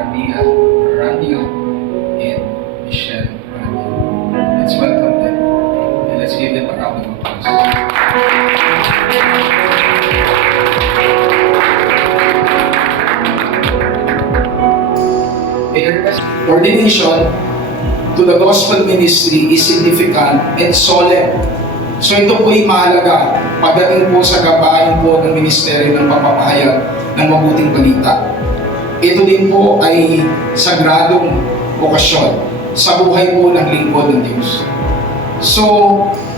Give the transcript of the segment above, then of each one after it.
Rania and Michelle Rania. Let's welcome them and let's give them a round of applause. Ordination to the gospel ministry is significant and solemn. So ito po ay mahalaga pagdating po sa gabayan po ng ministeryo ng pagpapahayag ng mabuting balita. Ito din po ay sagradong okasyon sa buhay po ng lingkod ng Diyos. So,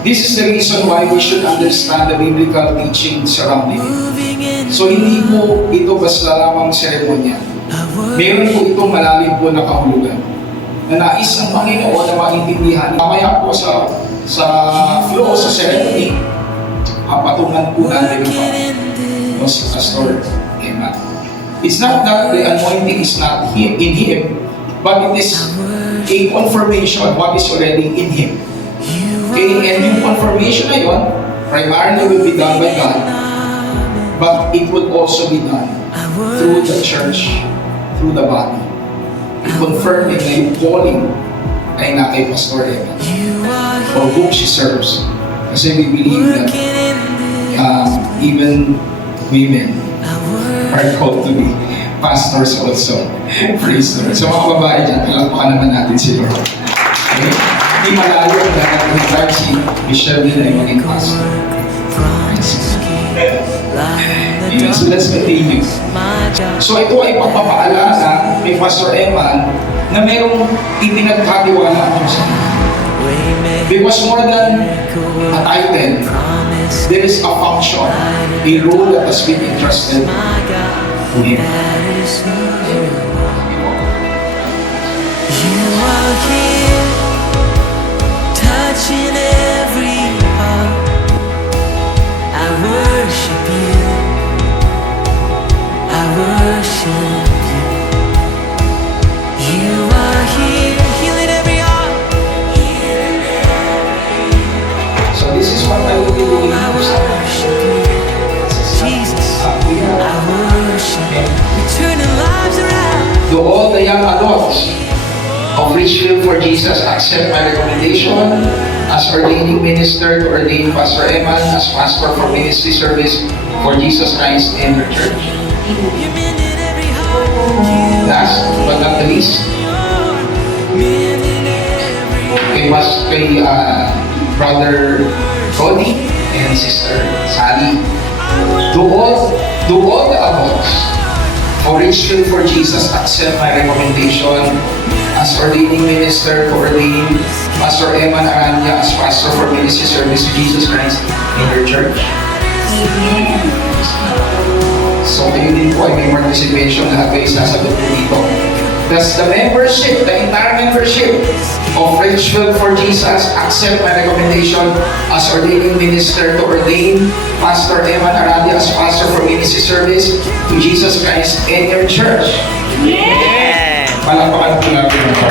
this is the reason why we should understand the biblical teaching surrounding it. So, hindi po ito basta lamang seremonya. Meron po itong malalim po na kahulugan na nais ng Panginoon na maintindihan. Mamaya po sa flow, sa ceremony, patungan po natin ang si Pastor Emma. It's not that the anointing is not in him, but it is a confirmation of what is already in him. Okay? And yung confirmation na yun, primarily will be done by God, but it would also be done through the church, through the body. I-confirm na yung calling ay na kay Pastor Emma for whom she serves. Kasi we believe that even women are called to be pastors also. Praise the Lord. So mga babae dyan, palakpakan naman natin si Lord. Okay? Hindi malayo ang lahat ng time si Michelle din ay maging pastor. Amen. So let's continue. So ito ay pagpapaalala kay Pastor Emma na mayroong ipinagkatiwala ang Diyos. Because more than a title, there is a function, a role that has been entrusted to him. You are here, touching every heart. I worship you. I worship you. You are here, healing every heart. So this is what I will be doing. I worship you, Jesus. I worship you. You're turning lives around. To all the young adults of Richfield for Jesus, accept my recommendation as ordaining minister to ordain Pastor Emma as pastor for ministry service for Jesus Christ in her church. You're mending every heart. Last but not the least, Mending every kay Brother Cody and Sister Sally. To all the adults for Richfield for Jesus, accept my recommendation as ordaining minister to ordain Pastor Emma Aranya as pastor for ministry service to Jesus Christ in her church. So kayo din po ay may participation, lahat kayo sasagot po dito. Does the membership, the entire membership of Richfield for Jesus accept my recommendation as ordaining minister to ordain Pastor Emma Aranya as pastor for ministry service to Jesus Christ in your church? Yeah. Palakpakan po natin ito.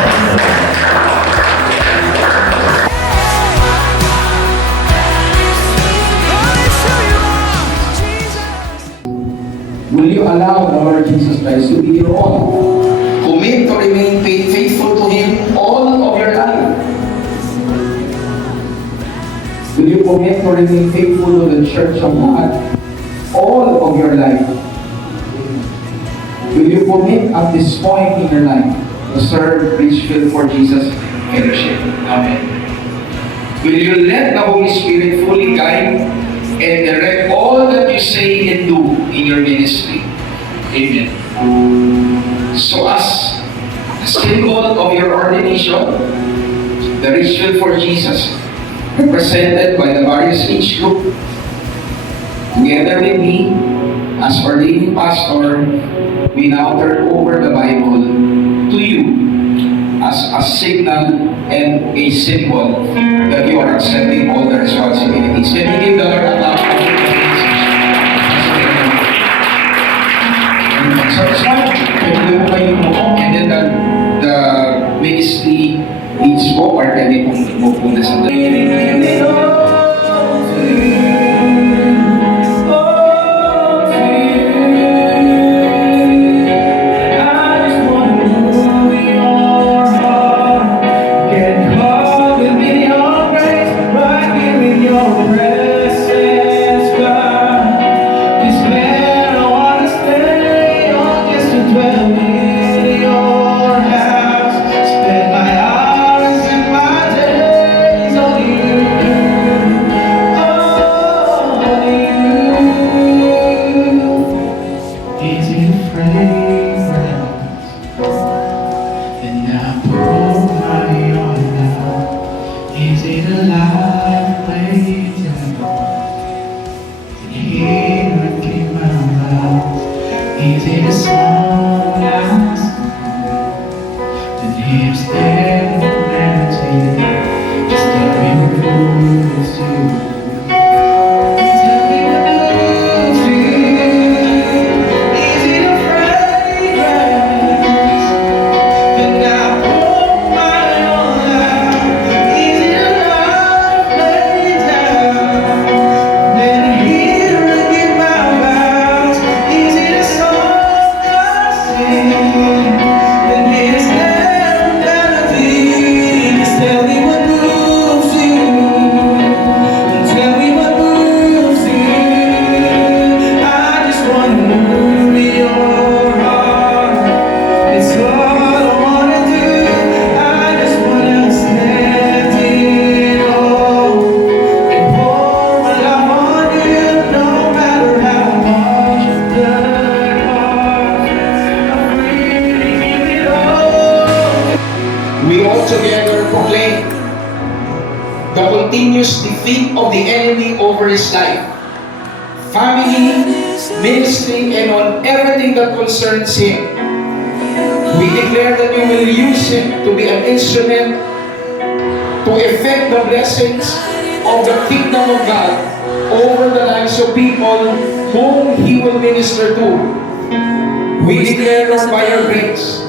Will you allow the Lord Jesus Christ to be your own? Commit to remain faithful to Him all of your life. Will you commit to remain faithful to the Church of God all of your life? Will you commit at this point in your life to serve Richfield for Jesus Fellowship? Amen. Will you let the Holy Spirit fully guide and direct all that you say and do in your ministry? Amen. So as a symbol of your ordination, the Richfield for Jesus, represented by the various age group, together with me as ordaining pastor, we now turn over the Bible to you as a signal and a symbol that you are accepting all the responsibilities. Can we give the Lord a clap? So it's not, and then the ministry leads po, or pwede pong pupunta sa Is it a song as the names and melody? Just tell me what moves you. Tell me what moves you. Is it a fragrance that I pour my all out? Is it a love laid down? Then here again my vows. Is it a song I sing? Then it's never melody. Just tell me what moves you. Tell me what moves you. I just wanna move in your heart. It's all I wanna do. I just wanna stand in awe and pour my love on you. No matter how much blood costs, I'm ready to give it all. We all together proclaim the continuous defeat of the enemy over his life, family, ministry, and on everything that concerns him. We declare that you will use him to be an instrument to effect the blessings of the kingdom of God over the lives of people whom he will minister to. We declare, Lord, by your grace,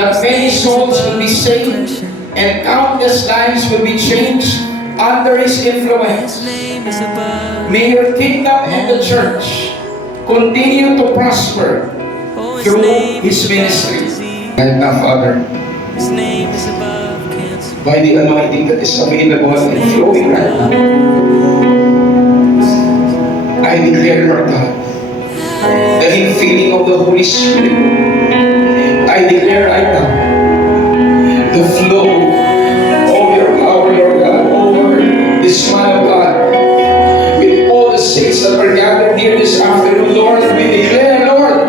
that many souls will be saved and countless lives will be changed under his influence. name is above. May your kingdom and the church continue to prosper Oh, his through name his is above ministry. disease. And now, Father, His name is above cancer. by the anointing that is available and flowing right now, I declare, Lord God, the infilling of the Holy Spirit. I declare right now, the flow of your power, Lord God, over this man of God. With all the saints that are gathered here this afternoon, Lord, we declare, Lord,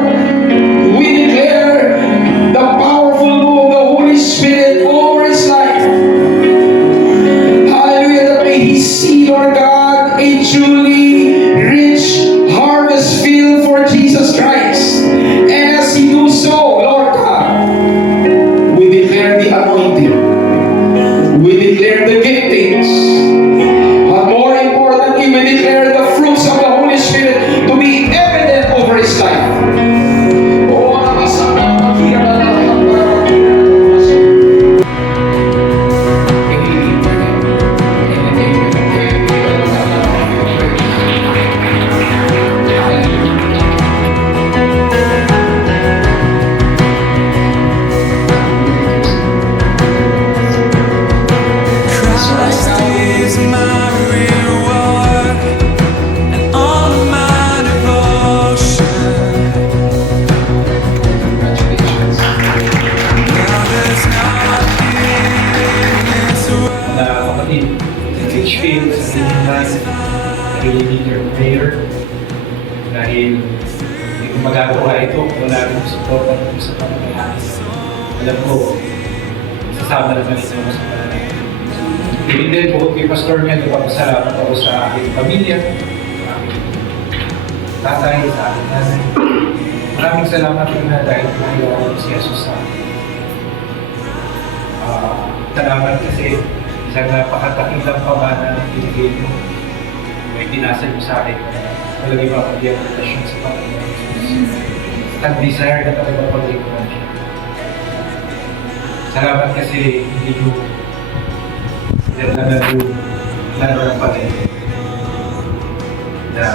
we declare the powerful move of the Holy Spirit over his life. Hallelujah, that may he see, Lord God, a truly rich harvest field for Jesus Christ. And as he do so, Lord God, we declare the anointing. We declare the giftings. But more importantly, we declare the fruits of the Holy Spirit to be evident over his life. Oh, Christ is my reward and all of my devotion. Now there's nothing in this world na kapatid, experience sa inyong really need your prayer dahil hindi ko magagawa ito kung wala rin support at sa pamamayan. Alam ko, sasama naman ito sa pamamayan. Hindi din bukod kay Pastor Mel, nagpapasalamat ako sa aking pamilya, sa aking tatay, sa aking nanay. Maraming salamat rin na dahil pinagawa si Jesus sa akin. Salamat kasi isang napakatakilang pamana ng pinigay mo. May binasa niyo sa akin na talagang mapagyan ang relasyon sa Panginoon Jesus. Nag-desire na talaga paglingkuhan siya. Salamat kasi hindi nyo nalalampanin na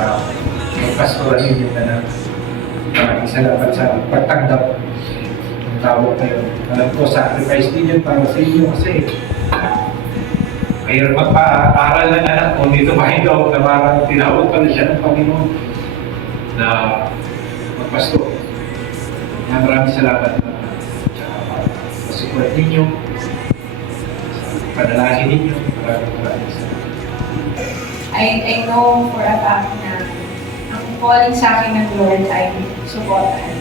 magpastoran ninyo na na maraming salamat sa pagtanggap ng tawag na yun. Alam ko, sacrifice din yun para sa inyo kasi mayroon magpa-aral ng anak ko, dito mahigaw na parang tinawag pa na siya ng Panginoon na magpasto. Maraming salamat na sa support ninyo, sa panalangin ninyo. Maraming salamat. I know for a fact na ang calling sa akin ng Lord ay supportan.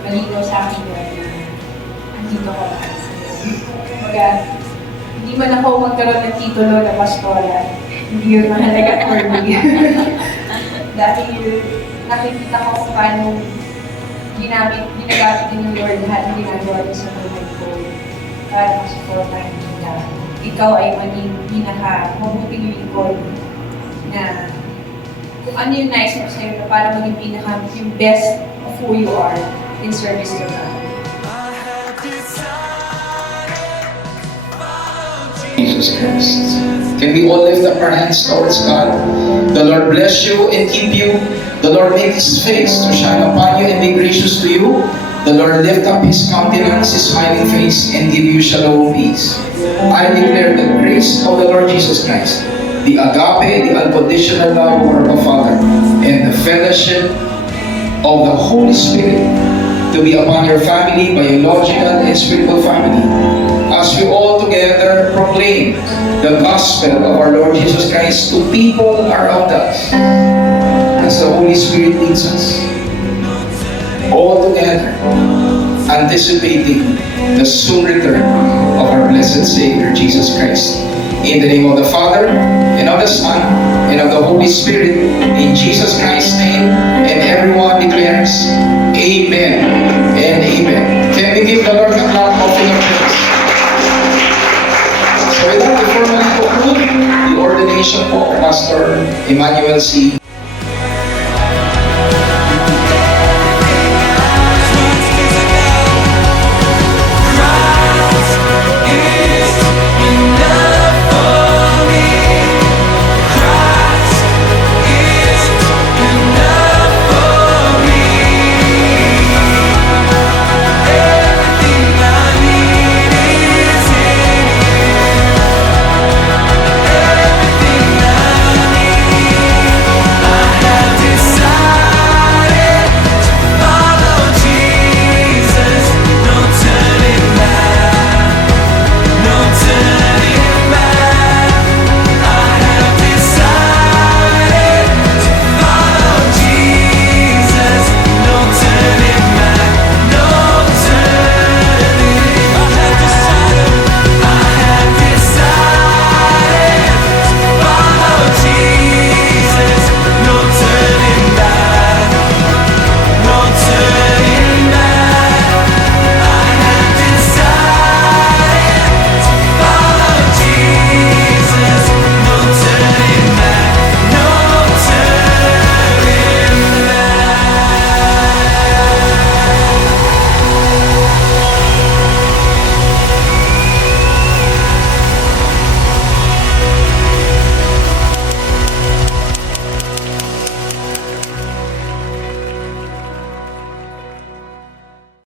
Maligo sa akin, Lord, na andito ko na. Kumbaga, hindi man ako magkaroon ng titulo na pastoral. Hindi yun mahalaga for me. Dahil nakikita ko kung paano ginagamit din ng Lord lahat ng ginagawa niya sa buhay ko para masuportahan kita. Ikaw ay maging pinaka-mabuting lingkod na kung ano yung nice mo sa'yo na para maging yung best of who you are in service to God. Jesus Christ. Can we all lift up our hands towards God? The Lord bless you and keep you. The Lord make His face to shine upon you and be gracious to you. The Lord lift up His countenance, His smiling face, and give you shalom peace. I declare the grace of the Lord Jesus Christ, the agape, the unconditional love of our Father, and the fellowship of the Holy Spirit to be upon your family, biological and spiritual family, as we all together proclaim the gospel of our Lord Jesus Christ to people around us, as the Holy Spirit leads us, all together, anticipating the soon return of our blessed Savior, Jesus Christ. In the name of the Father, and of the Son, and of the Holy Spirit, in Jesus Christ's name, and everyone declares, Amen and Amen. Can we give the Lord a clap offering of praise? So with that, before we conclude the ordination of Pastor Emmanuel C.